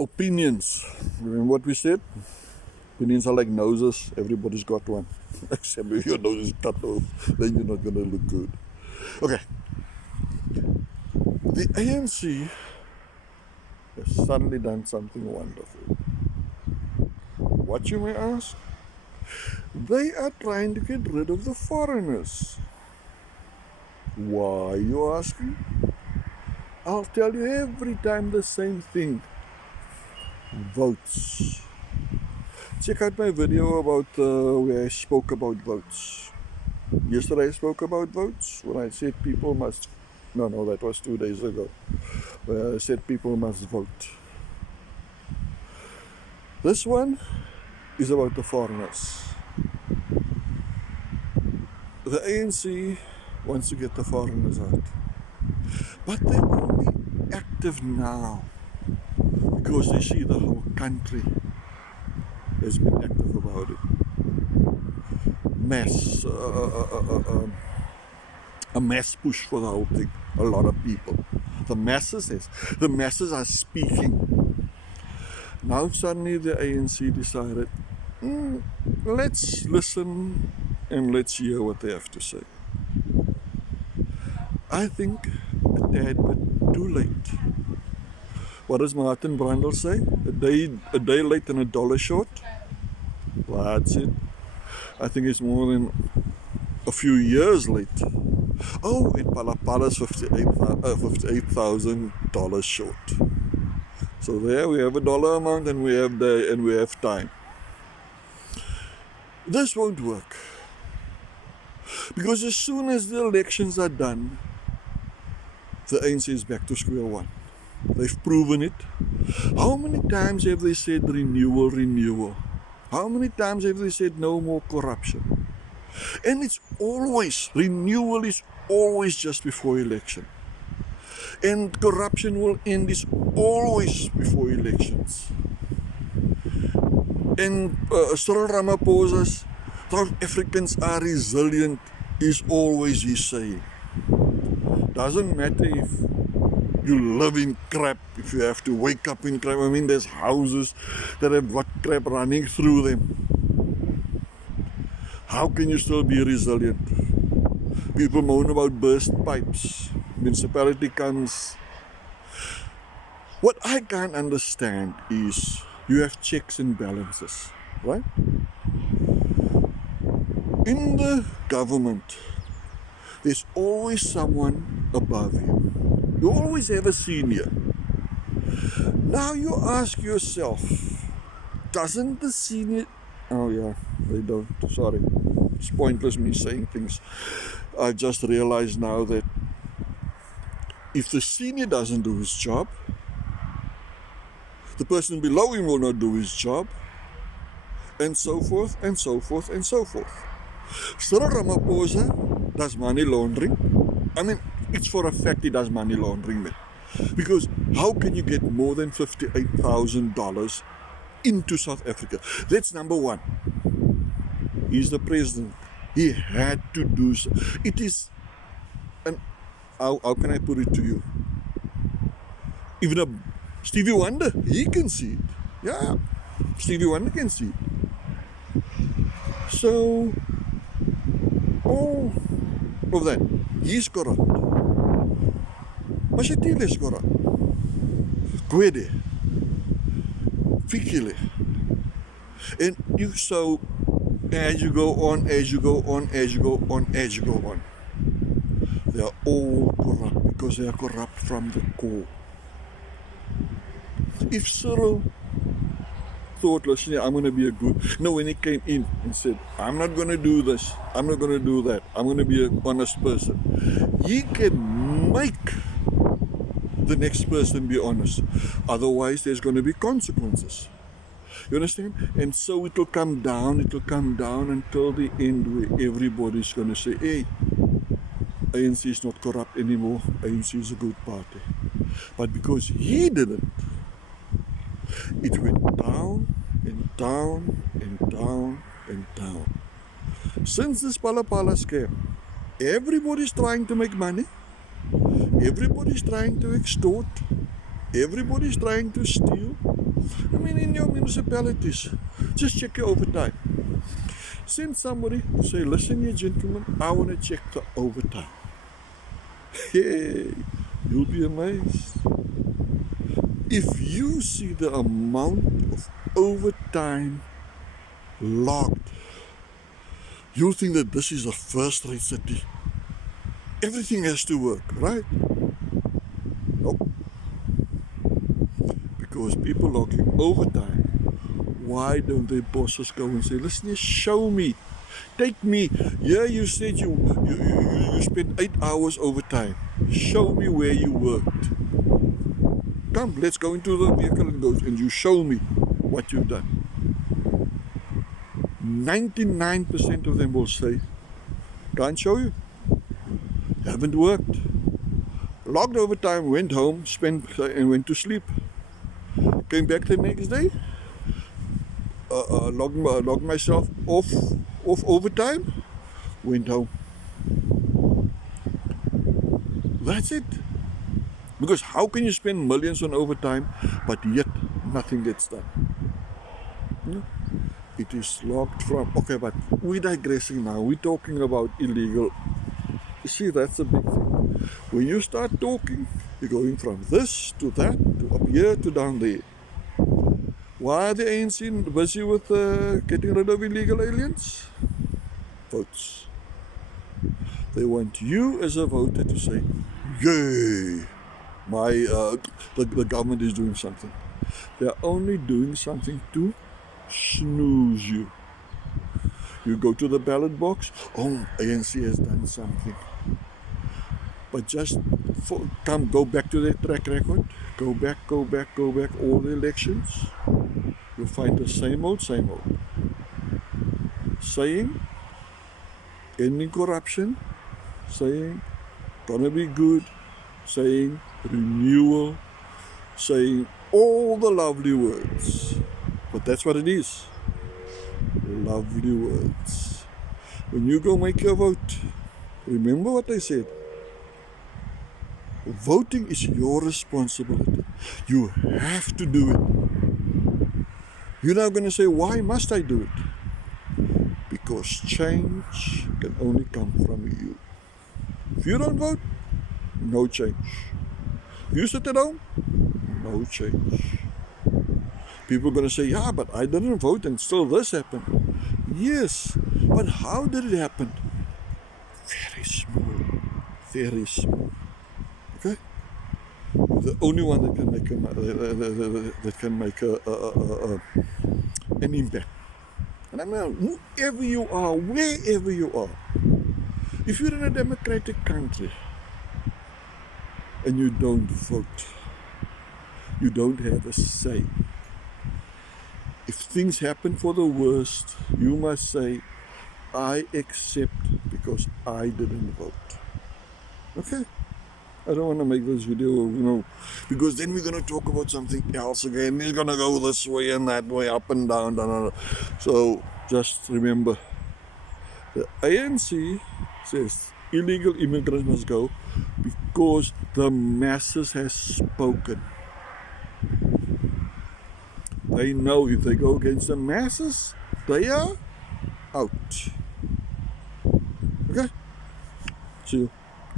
Opinions. Remember what we said? Opinions are like noses. Everybody's got one. Except if your nose is cut off, then you're not going to look good. Okay. The ANC has suddenly done something wonderful. What, you may ask? They are trying to get rid of the foreigners. Why, you asking? I'll tell you every time the same thing. Votes. Check out my video about where I spoke about votes. Yesterday I spoke about votes when I said people must... No, that was 2 days ago. Where I said people must vote. This one is about the foreigners. The ANC wants to get the foreigners out. But they're only active now because they see the whole country has been active about it. A mass push for the whole thing. A lot of people. The masses are speaking. Now suddenly the ANC decided, let's listen and let's hear what they have to say. I think a tad bit too late. What does Martin Brundle say? A day late and a dollar short? That's it. I think it's more than a few years late. Oh, in Palapala's $58,000 short. So there we have a dollar amount and we have time. This won't work. Because as soon as the elections are done, the ANC is back to square one. They've proven it. How many times have they said renewal? How many times have they said no more corruption? And it's always, renewal is always just before election. And corruption will end is always before elections. And Cyril Ramaphosa's South Africans are resilient is always his saying. Doesn't matter if you live in crap, if you have to wake up in crap. I mean, there's houses that have got crap running through them. How can you still be resilient? People moan about burst pipes. Municipality comes. What I can't understand is you have checks and balances, right? In the government, there's always someone above you. You always have a senior. Now you ask yourself, doesn't the senior... Oh yeah, they don't. Sorry. It's pointless me saying things. I just realized now that if the senior doesn't do his job, the person below him will not do his job, and so forth, and so forth, and so forth. Cyril Ramaphosa does money laundering. I mean, it's for a fact he does money laundering, man. Because how can you get more than $58,000 into South Africa? That's number one. He's the president. He had to do so. It is, and how can I put it to you? Even Stevie Wonder, he can see it. Yeah, Stevie Wonder can see it. So, all of that, he's corrupt. Mashatile is corrupt. Gwede, Fikile. And you so as you go on, they are all corrupt because they are corrupt from the core. If Cyril thought, listen, I'm going to be a good... No, when he came in and said, I'm not going to do this, I'm not going to do that, I'm going to be an honest person. He can make the next person be honest. Otherwise, there's going to be consequences. You understand? And so it will come down until the end where everybody's going to say, hey, ANC is not corrupt anymore, ANC is a good party. But because he didn't, it went down and down and down and down. Since this Palapala scam, everybody's trying to make money, everybody's trying to extort, Everybody's trying to steal. I mean, in your municipalities, just check your overtime. Send somebody to say, listen, you gentlemen, I want to check the overtime. Hey, you'll be amazed. If you see the amount of overtime logged, you'll think that this is a first-rate city. Everything has to work, right? Nope. Because people logging overtime. Why don't their bosses go and say, listen, show me, take me. Yeah, you said you spent 8 hours overtime. Show me where you worked. Come, let's go into the vehicle and you show me what you've done. 99% of them will say, can't show you. Haven't worked. Logged overtime, went home, and went to sleep. Came back the next day, logged myself off overtime, went home. That's it. Because how can you spend millions on overtime, but yet nothing gets done? No? It is logged from, okay, but we're digressing now. We're talking about illegal. You see, that's a big thing. When you start talking, you're going from this to that, to up here to down there. Why are the ANC busy with getting rid of illegal aliens? Votes. They want you as a voter to say, yay, the government is doing something. They're only doing something to snooze you. You go to the ballot box, oh, ANC has done something. But just go back to their track record, go back, all the elections, you'll find the same old. Saying, ending corruption, saying, gonna be good, saying, renewal, saying all the lovely words. But that's what it is. Lovely words. When you go make your vote, remember what I said. Voting is your responsibility. You have to do it. You're not going to say, why must I do it? Because change can only come from you. If you don't vote, no change. If you sit at home, no change. People are going to say, yeah, but I didn't vote and still this happened. Yes, but how did it happen? Very small, very small. Okay? The only one that can make an impact. And I mean, whoever you are, wherever you are, if you're in a democratic country and you don't vote, you don't have a say. If things happen for the worst, you must say, I accept because I didn't vote. Okay? I don't want to make this video, because then we're going to talk about something else again. It's going to go this way and that way, up and down. So just remember, the ANC says illegal immigrants must go because the masses has spoken. They know if they go against the masses, they are out. Okay? See you.